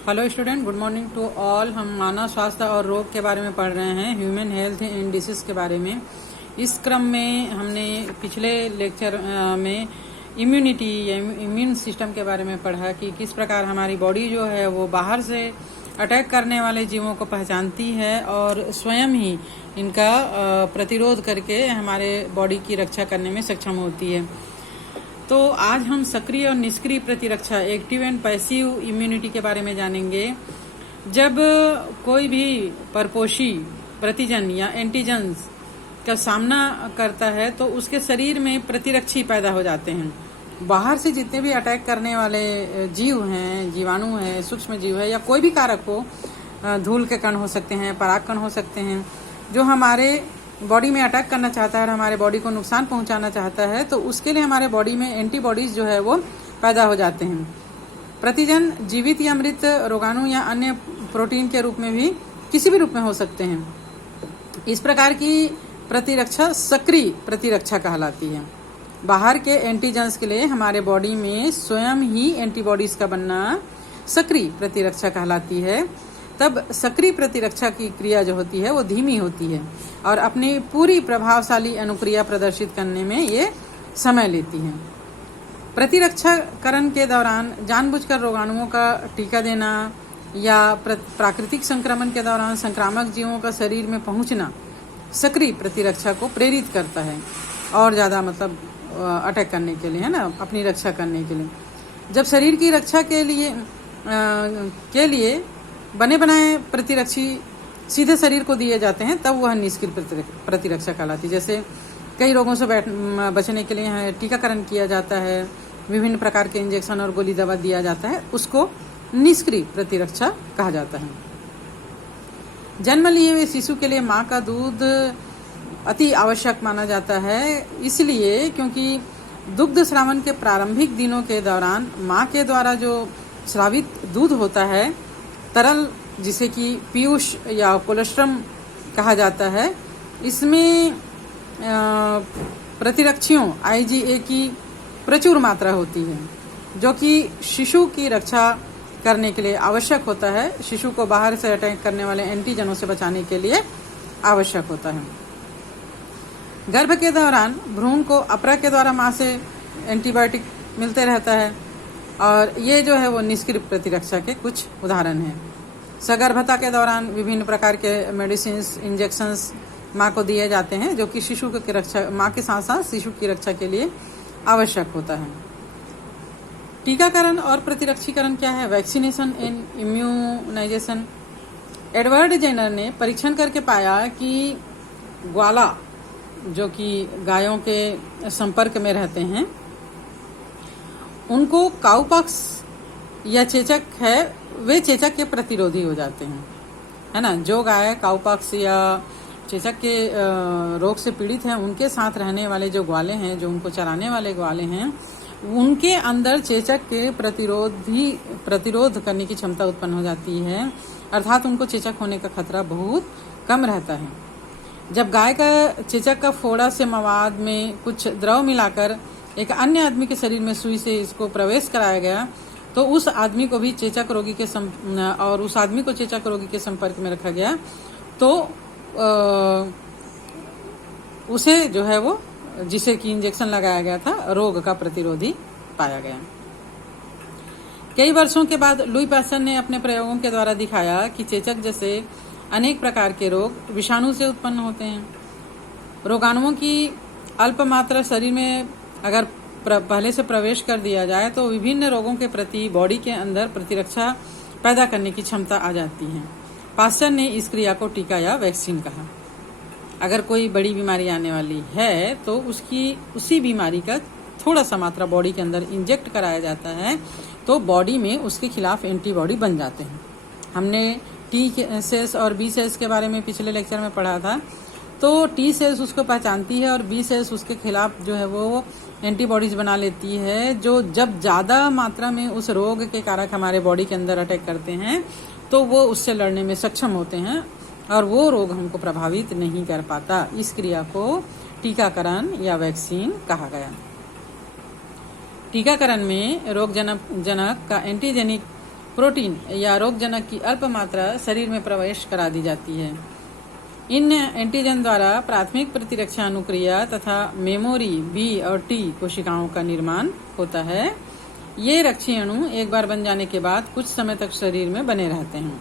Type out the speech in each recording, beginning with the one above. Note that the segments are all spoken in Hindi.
Hello student, good morning to all. हम मानव स्वास्थ्य और रोग के बारे में पढ़ रहे हैं, ह्यूमन हेल्थ एंड डिसीज के बारे में। इस क्रम में हमने पिछले लेक्चर में इम्यूनिटी या इम्यून सिस्टम के बारे में पढ़ा कि किस प्रकार हमारी बॉडी जो है वो बाहर से अटैक करने वाले जीवों को पहचानती है और स्वयं ही इनका प्रतिरोध करके हमारे बॉडी की रक्षा करने में सक्षम होती है। तो आज हम सक्रिय और निष्क्रिय प्रतिरक्षा, एक्टिव एंड पैसिव इम्यूनिटी के बारे में जानेंगे। जब कोई भी परपोषी प्रतिजन या एंटीजन्स का सामना करता है तो उसके शरीर में प्रतिरक्षी पैदा हो जाते हैं। बाहर से जितने भी अटैक करने वाले जीव हैं, जीवाणु हैं, सूक्ष्म जीव है या कोई भी कारक हो, धूल के कण हो सकते हैं, पराग कण हो सकते हैं, जो हमारे बॉडी में अटैक करना चाहता है और हमारे बॉडी को नुकसान पहुंचाना चाहता है, तो उसके लिए हमारे बॉडी में एंटीबॉडीज जो है वो पैदा हो जाते हैं। प्रतिजन जीवित या मृत रोगाणु या अन्य प्रोटीन के रूप में भी किसी भी रूप में हो सकते हैं। इस प्रकार की प्रतिरक्षा सक्रिय प्रतिरक्षा कहलाती है। बाहर के एंटीजेंस के लिए हमारे बॉडी में स्वयं ही एंटीबॉडीज का बनना सक्रिय प्रतिरक्षा कहलाती है। तब सक्रिय प्रतिरक्षा की क्रिया जो होती है वो धीमी होती है और अपनी पूरी प्रभावशाली अनुक्रिया प्रदर्शित करने में ये समय लेती है। प्रतिरक्षाकरण के दौरान जानबूझकर रोगाणुओं का टीका देना या प्राकृतिक संक्रमण के दौरान संक्रामक जीवों का शरीर में पहुंचना सक्रिय प्रतिरक्षा को प्रेरित करता है और ज़्यादा अटैक करने के लिए, है ना, अपनी रक्षा करने के लिए। जब शरीर की रक्षा के लिए बने बनाए प्रतिरक्षी सीधे शरीर को दिए जाते हैं, तब वह निष्क्रिय प्रतिरक्षा कहलाती है। जैसे कई रोगों से बचने के लिए टीकाकरण किया जाता है, विभिन्न प्रकार के इंजेक्शन और गोली दवा दिया जाता है, उसको निष्क्रिय प्रतिरक्षा कहा जाता है। जन्म लिए हुए शिशु के लिए माँ का दूध अति आवश्यक माना जाता है, इसलिए क्योंकि दुग्ध स्रावन के प्रारंभिक दिनों के दौरान माँ के द्वारा जो स्रावित दूध होता है, तरल, जिसे कि पीयूष या कोलेस्ट्रम कहा जाता है, इसमें प्रतिरक्षियों IgA की प्रचुर मात्रा होती है, जो कि शिशु की रक्षा करने के लिए आवश्यक होता है। शिशु को बाहर से अटैक करने वाले एंटीजनों से बचाने के लिए आवश्यक होता है। गर्भ के दौरान भ्रूण को अपरा के द्वारा माँ से एंटीबायोटिक मिलते रहता है और ये जो है वो निष्क्रिय प्रतिरक्षा के कुछ उदाहरण हैं। सगर्भता के दौरान विभिन्न प्रकार के मेडिसिन, इंजेक्शंस माँ को दिए जाते हैं, जो कि शिशु की रक्षा, माँ के साथ साथ शिशु की रक्षा के लिए आवश्यक होता है। टीकाकरण और प्रतिरक्षीकरण क्या है? Vaccination and immunization. Edward Jenner ने परीक्षण करके पाया कि ग्वाला, जो कि गायों के संपर्क में रहते हैं, उनको काउपॉक्स या चेचक है, वे चेचक के प्रतिरोधी हो जाते हैं, है ना। जो गाय काउपॉक्स या चेचक के रोग से पीड़ित हैं, उनके साथ रहने वाले जो ग्वाले हैं, जो उनको चराने वाले ग्वाले हैं, उनके अंदर चेचक के प्रतिरोध करने की क्षमता उत्पन्न हो जाती है, अर्थात उनको चेचक होने का खतरा बहुत कम रहता है। जब गाय का चेचक का फोड़ा से मवाद में कुछ द्रव मिलाकर एक अन्य आदमी के शरीर में सुई से इसको प्रवेश कराया गया, तो उस आदमी को भी चेचक रोगी के और उस आदमी को चेचक रोगी के संपर्क में रखा गया, तो उसे जो है वो, जिसे कि इंजेक्शन लगाया गया था, रोग का प्रतिरोधी पाया गया। कई वर्षों के बाद लुई पैस्चर ने अपने प्रयोगों के द्वारा दिखाया कि चेचक जैसे अनेक प्रकार के रोग विषाणु से उत्पन्न होते हैं। रोगाणुओं की अल्प मात्रा शरीर में अगर पहले से प्रवेश कर दिया जाए तो विभिन्न रोगों के प्रति बॉडी के अंदर प्रतिरक्षा पैदा करने की क्षमता आ जाती है। पास्चर ने इस क्रिया को टीका या वैक्सीन कहा। अगर कोई बड़ी बीमारी आने वाली है तो उसी बीमारी का थोड़ा सा मात्रा बॉडी के अंदर इंजेक्ट कराया जाता है, तो बॉडी में उसके खिलाफ एंटीबॉडी बन जाते हैं। हमने टी सेल्स और बी सेल्स के बारे में पिछले लेक्चर में पढ़ा था। तो टी सेल्स उसको पहचानती है और बी सेल्स उसके खिलाफ जो है वो एंटीबॉडीज बना लेती है, जो जब ज़्यादा मात्रा में उस रोग के कारक हमारे बॉडी के अंदर अटैक करते हैं तो वो उससे लड़ने में सक्षम होते हैं और वो रोग हमको प्रभावित नहीं कर पाता। इस क्रिया को टीकाकरण या वैक्सीन कहा गया। टीकाकरण में रोग जनक का एंटीजेनिक प्रोटीन या रोगजनक की अल्प मात्रा शरीर में प्रवेश करा दी जाती है। इन एंटीजन द्वारा प्राथमिक प्रतिरक्षा अनुक्रिया तथा मेमोरी बी और टी कोशिकाओं का निर्माण होता है। ये रक्षी अणु एक बार बन जाने के बाद कुछ समय तक शरीर में बने रहते हैं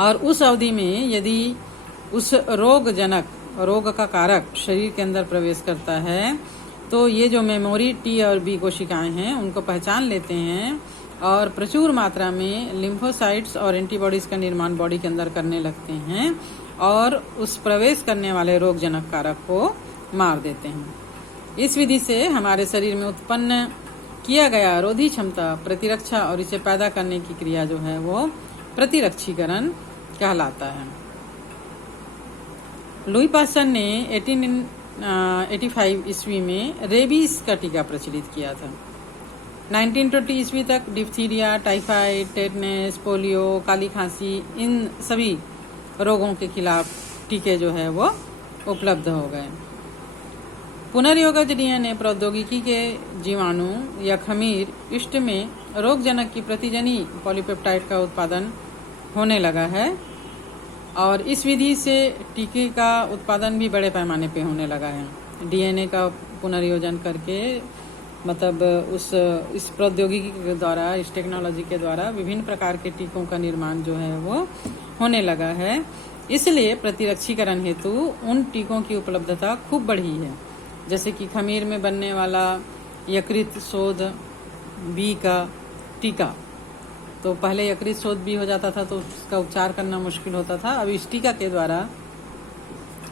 और उस अवधि में यदि उस रोग का कारक शरीर के अंदर प्रवेश करता है तो ये जो मेमोरी टी और बी कोशिकाएं हैं उनको पहचान लेते हैं और प्रचुर मात्रा में लिम्फोसाइट्स और एंटीबॉडीज का निर्माण बॉडी के अंदर करने लगते हैं और उस प्रवेश करने वाले रोगजनक कारक को मार देते हैं। इस विधि से हमारे शरीर में उत्पन्न किया गया रोधी क्षमता, प्रतिरक्षा और इसे पैदा करने की क्रिया जो है वो प्रतिरक्षीकरण कहलाता है। लुई पास्चर ने 1885 ईस्वी में रेबीज का टीका प्रचलित किया था। 1920 ईस्वी तक डिप्थीरिया, टाइफाइड, टेटनस, पोलियो, काली खांसी, इन सभी रोगों के खिलाफ टीके जो है वो उपलब्ध हो गए। पुनर्योगज डीएनए प्रौद्योगिकी के जीवाणु या खमीर इष्ट में रोगजनक की प्रतिजनी पॉलीपेप्टाइड का उत्पादन होने लगा है और इस विधि से टीके का उत्पादन भी बड़े पैमाने पे होने लगा है। डीएनए का पुनर्योजन करके मतलब इस प्रौद्योगिकी के द्वारा, इस टेक्नोलॉजी के द्वारा विभिन्न प्रकार के टीकों का निर्माण जो है वो होने लगा है। इसलिए प्रतिरक्षीकरण हेतु उन टीकों की उपलब्धता खूब बढ़ी है, जैसे कि खमीर में बनने वाला यकृत शोध बी का टीका। तो पहले यकृत शोध बी हो जाता था तो उसका उपचार करना मुश्किल होता था, अब इस टीका के द्वारा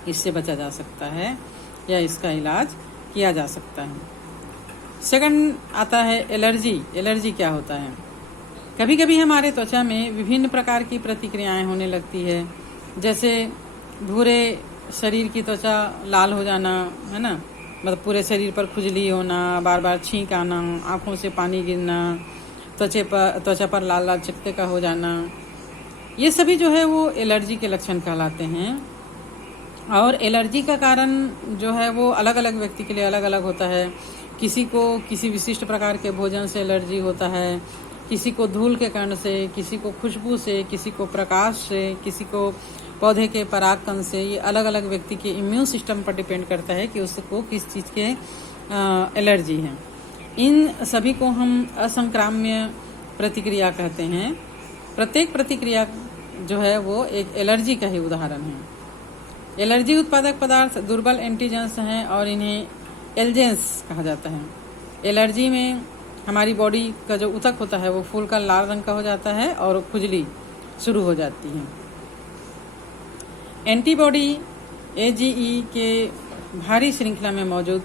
इससे बचा जा सकता है या इसका इलाज किया जा सकता है। सेकंड आता है एलर्जी। एलर्जी क्या होता है? कभी कभी हमारे त्वचा में विभिन्न प्रकार की प्रतिक्रियाएं होने लगती है, जैसे भूरे शरीर की त्वचा लाल हो जाना, है ना, मतलब पूरे शरीर पर खुजली होना, बार बार छींक आना, आंखों से पानी गिरना, त्वचा पर लाल लाल चकत्ते का हो जाना, ये सभी जो है वो एलर्जी के लक्षण कहलाते हैं। और एलर्जी का कारण जो है वो अलग अलग व्यक्ति के लिए अलग अलग होता है। किसी को किसी विशिष्ट प्रकार के भोजन से एलर्जी होता है, किसी को धूल के कण से, किसी को खुशबू से, किसी को प्रकाश से, किसी को पौधे के परागकण से। ये अलग अलग व्यक्ति के इम्यून सिस्टम पर डिपेंड करता है कि उसको किस चीज़ के एलर्जी है। इन सभी को हम असंक्राम्य प्रतिक्रिया कहते हैं। प्रत्येक प्रतिक्रिया जो है वो एक एलर्जी का ही उदाहरण है। एलर्जी उत्पादक पदार्थ दुर्बल एंटीजेंस हैं और इन्हें एल्जेंस कहा जाता है। एलर्जी में हमारी बॉडी का जो ऊतक होता है वो फूलकर लाल रंग का हो जाता है और खुजली शुरू हो जाती है। एंटीबॉडी एजीई के भारी श्रृंखला में मौजूद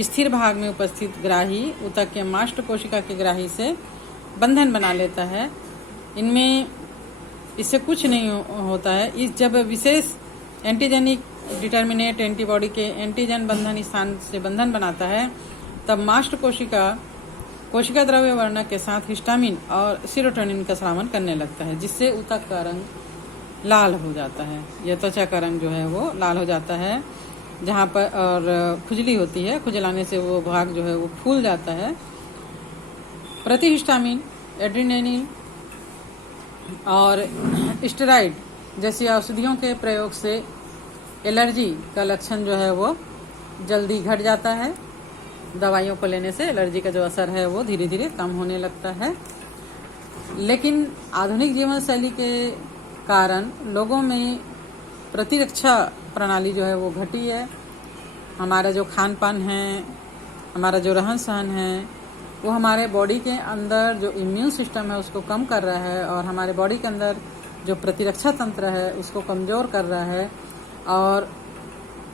स्थिर भाग में उपस्थित ग्राही ऊतक के मास्ट कोशिका के ग्राही से बंधन बना लेता है। इनमें इससे कुछ नहीं होता है। इस जब विशेष एंटीजेनिक डिटर्मिनेट एंटीबॉडी के एंटीजन बंधन स्थान से बंधन बनाता है, तब मास्ट कोशिका द्रव्य वर्णक के साथ हिस्टामिन और सीरोटोनिन का स्रावन करने लगता है, जिससे ऊतक का रंग लाल हो जाता है या त्वचा का रंग जो है वो लाल हो जाता है। जहाँ पर और खुजली होती है, खुजलाने से वो भाग जो है वो फूल जाता है। प्रतिहिस्टामिन, एड्रेनालिन और स्टेरॉइड जैसी औषधियों के प्रयोग से एलर्जी का लक्षण जो है वो जल्दी घट जाता है। दवाइयों को लेने से एलर्जी का जो असर है वो धीरे धीरे कम होने लगता है। लेकिन आधुनिक जीवन शैली के कारण लोगों में प्रतिरक्षा प्रणाली जो है वो घटी है। हमारा जो खान पान है, हमारा जो रहन सहन है, वो हमारे बॉडी के अंदर जो इम्यून सिस्टम है उसको कम कर रहा है और हमारे बॉडी के अंदर जो प्रतिरक्षा तंत्र है उसको कमज़ोर कर रहा है। और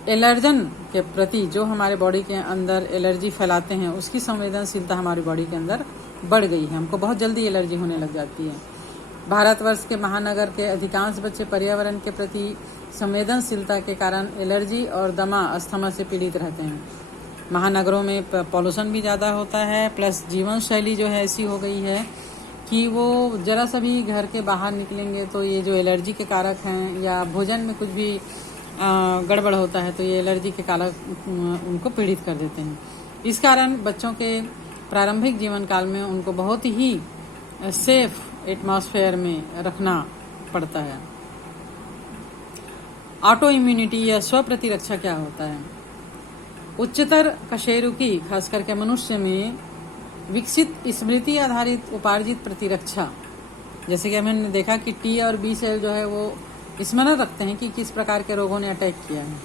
एलर्जन के प्रति जो हमारे बॉडी के अंदर एलर्जी फैलाते हैं उसकी संवेदनशीलता हमारी बॉडी के अंदर बढ़ गई है। हमको बहुत जल्दी एलर्जी होने लग जाती है। भारतवर्ष के महानगर के अधिकांश बच्चे पर्यावरण के प्रति संवेदनशीलता के कारण एलर्जी और दमा, अस्थमा से पीड़ित रहते हैं। महानगरों में पॉल्यूशन भी ज़्यादा होता है, प्लस जीवन शैली जो है ऐसी हो गई है कि वो जरा सा भी घर के बाहर निकलेंगे तो ये जो एलर्जी के कारक हैं या भोजन में कुछ भी गड़बड़ होता है तो ये एलर्जी के कारक उनको पीड़ित कर देते हैं। इस कारण बच्चों के प्रारंभिक जीवन काल में उनको बहुत ही सेफ एटमॉस्फेयर में रखना पड़ता है। ऑटो इम्यूनिटी या स्व प्रतिरक्षा क्या होता है? उच्चतर कशेरुकी खास करके मनुष्य में विकसित स्मृति आधारित उपार्जित प्रतिरक्षा, जैसे कि हमने देखा कि टी और बी सेल जो है वो स्मरण रखते हैं कि किस प्रकार के रोगों ने अटैक किया है,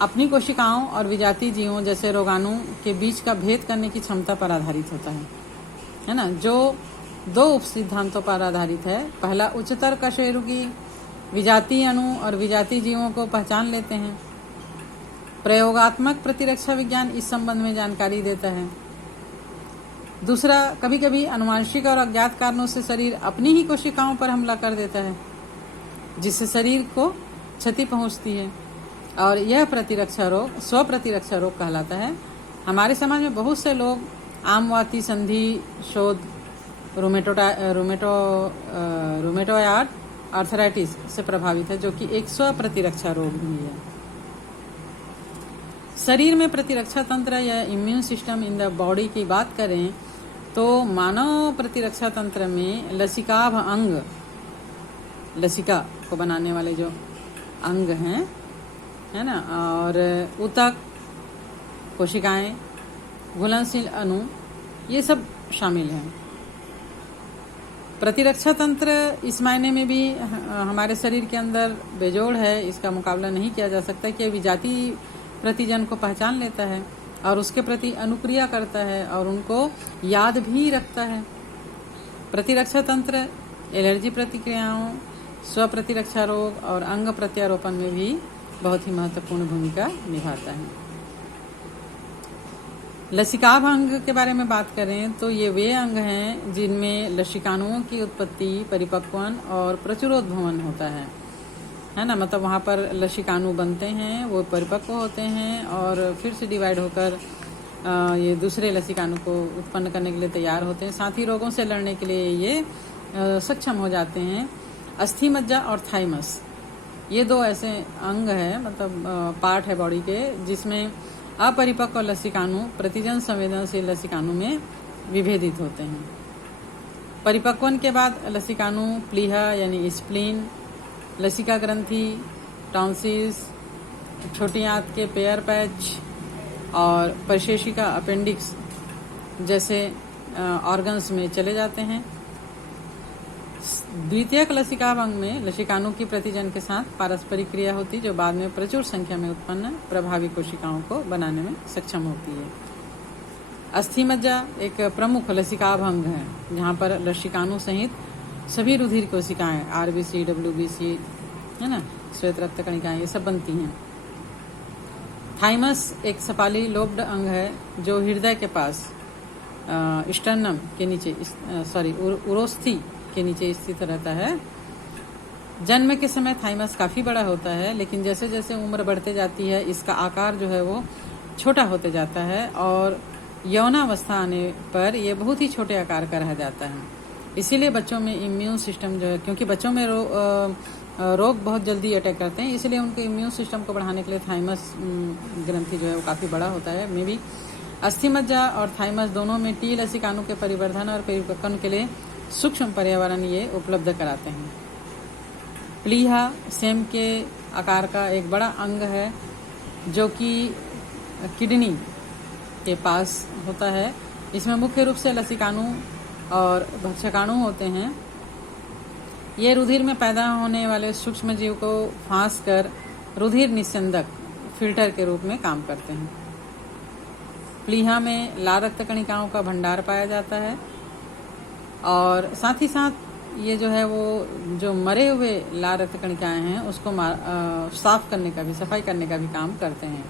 अपनी कोशिकाओं और विजातीय जीवों जैसे रोगाणु के बीच का भेद करने की क्षमता पर आधारित होता है ना, जो 2 उप सिद्धांतों पर आधारित है। पहला, उच्चतर कशेरुकी विजातीय अणु और विजातीय जीवों को पहचान लेते हैं। प्रयोगात्मक प्रतिरक्षा विज्ञान इस संबंध में जानकारी देता है। दूसरा, कभी कभी अनुवांशिक और अज्ञात कारणों से शरीर अपनी ही कोशिकाओं पर हमला कर देता है, जिससे शरीर को क्षति पहुंचती है, और यह प्रतिरक्षा रोग स्व प्रतिरक्षा रोग कहलाता है। हमारे समाज में बहुत से लोग आमवाती संधि शोध, रूमेटोयाड आर्थराइटिस से प्रभावित है, जो कि एक स्व प्रतिरक्षा रोग भी है। शरीर में प्रतिरक्षा तंत्र या immune system in the body की बात करें तो मानव प्रतिरक्षा तंत्र में लसिकाभ अंग, लसिका को बनाने वाले जो अंग हैं, है ना, और ऊतक, कोशिकाएं, घुलनशील अणु, ये सब शामिल हैं। प्रतिरक्षा तंत्र इस मायने में भी हमारे शरीर के अंदर बेजोड़ है, इसका मुकाबला नहीं किया जा सकता कि विजातीय प्रतिजन को पहचान लेता है और उसके प्रति अनुक्रिया करता है और उनको याद भी रखता है। प्रतिरक्षा तंत्र एलर्जी प्रतिक्रियाओं, स्व प्रतिरक्षा रोग और अंग प्रत्यारोपण में भी बहुत ही महत्वपूर्ण भूमिका निभाता है। लसिकाभ अंग के बारे में बात करें तो ये वे अंग हैं जिनमें लसिकाणुओं की उत्पत्ति, परिपक्वन और प्रचुरोद्भवन होता है ना, मतलब वहाँ पर लसिकाणु बनते हैं, वो परिपक्व होते हैं और फिर से डिवाइड होकर ये दूसरे लसिकाणु को उत्पन्न करने के लिए तैयार होते हैं। साथ ही रोगों से लड़ने के लिए ये सक्षम हो जाते हैं। अस्थि मज्जा और थाइमस, ये 2 ऐसे अंग है, मतलब पार्ट है बॉडी के, जिसमें अपरिपक्व लसिकाणु प्रतिजन संवेदनशील लसिकाणु में विभेदित होते हैं। परिपक्वन के बाद लसिकाणु प्लीहा यानी स्प्लीन, लसिका ग्रंथि, टॉन्सिल्स, छोटी आंत के पेयर पैच और परिशेषिका अपेंडिक्स जैसे ऑर्गन्स में चले जाते हैं। द्वितीयक लसिकाभ अंग में लसिकाणु की प्रतिजन के साथ पारस्परिक क्रिया होती, जो बाद में प्रचुर संख्या में उत्पन्न प्रभावी कोशिकाओं को बनाने में सक्षम होती है। अस्थि मज्जा एक प्रमुख लसिकाभ अंग है, जहाँ पर लसिकाणु सहित सभी रुधिर कोशिकाएं, आरबीसी, डब्ल्यूबीसी, है ना, श्वेत रक्त कणिकाएं, ये सब बनती हैं। थाइमस एक सपाली लोब्ड अंग है जो हृदय के पास स्टर्नम के नीचे, उरोस्थी के नीचे स्थित रहता है। जन्म के समय थाइमस काफी बड़ा होता है, लेकिन जैसे जैसे उम्र बढ़ते जाती है इसका आकार जो है वो छोटा होते जाता है और यौनावस्था आने पर यह बहुत ही छोटे आकार का रह जाता है। इसीलिए बच्चों में इम्यून सिस्टम जो है, क्योंकि बच्चों में रोग बहुत जल्दी अटैक करते हैं, इसलिए उनके इम्यून सिस्टम को बढ़ाने के लिए थाइमस ग्रंथि जो है वो काफी बड़ा होता है। मे भी अस्थि मज्जा और थाइमस दोनों में टी लसिकाणु के परिवर्धन और परिपक्वन के लिए सूक्ष्म पर्यावरण ये उपलब्ध कराते हैं। प्लीहा सेम के आकार का एक बड़ा अंग है जो कि किडनी के पास होता है। इसमें मुख्य रूप से लसिकाणु और भक्षकाणु होते हैं। ये रुधिर में पैदा होने वाले सूक्ष्म जीव को फांस कर रुधिर निस्यंदक फिल्टर के रूप में काम करते हैं। प्लीहा में लाल रक्त कणिकाओं का भंडार पाया जाता है और साथ ही साथ ये जो है वो जो मरे हुए लाल रक्त कणिकाएं हैं उसको साफ करने का भी, सफाई करने का भी काम करते हैं।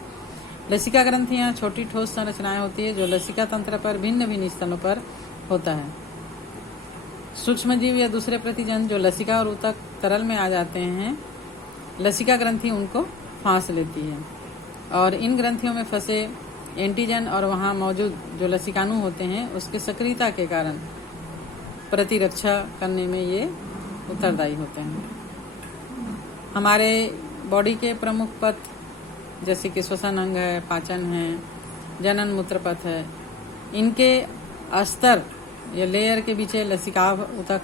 लसिका ग्रंथियां छोटी ठोस संरचनाएं होती है जो लसिका तंत्र पर भिन्न भिन्न स्थलों पर होता है। सूक्ष्म जीव या दूसरे प्रतिजन जो लसिका और ऊतक तरल में आ जाते हैं, लसिका ग्रंथि उनको फांस लेती है और इन ग्रंथियों में फंसे एंटीजन और वहां मौजूद जो लसिकाणु होते हैं उसके सक्रियता के कारण प्रतिरक्षा करने में ये उत्तरदायी होते हैं। हमारे बॉडी के प्रमुख पथ जैसे कि श्वसन अंग है, पाचन है, जनन मूत्र पथ है, इनके अस्तर ये लेयर के पीछे लसिकाव ऊतक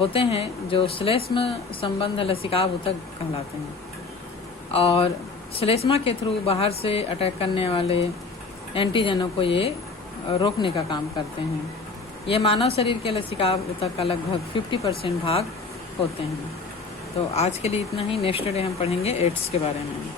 होते हैं जो श्लेष्म संबंध लसिकाव ऊतक कहलाते हैं और श्लेष्मा के थ्रू बाहर से अटैक करने वाले एंटीजनों को ये रोकने का काम करते हैं। ये मानव शरीर के लसिकाव ऊतक का लगभग 50% भाग होते हैं। तो आज के लिए इतना ही। नेक्स्ट डे हम पढ़ेंगे एड्स के बारे में।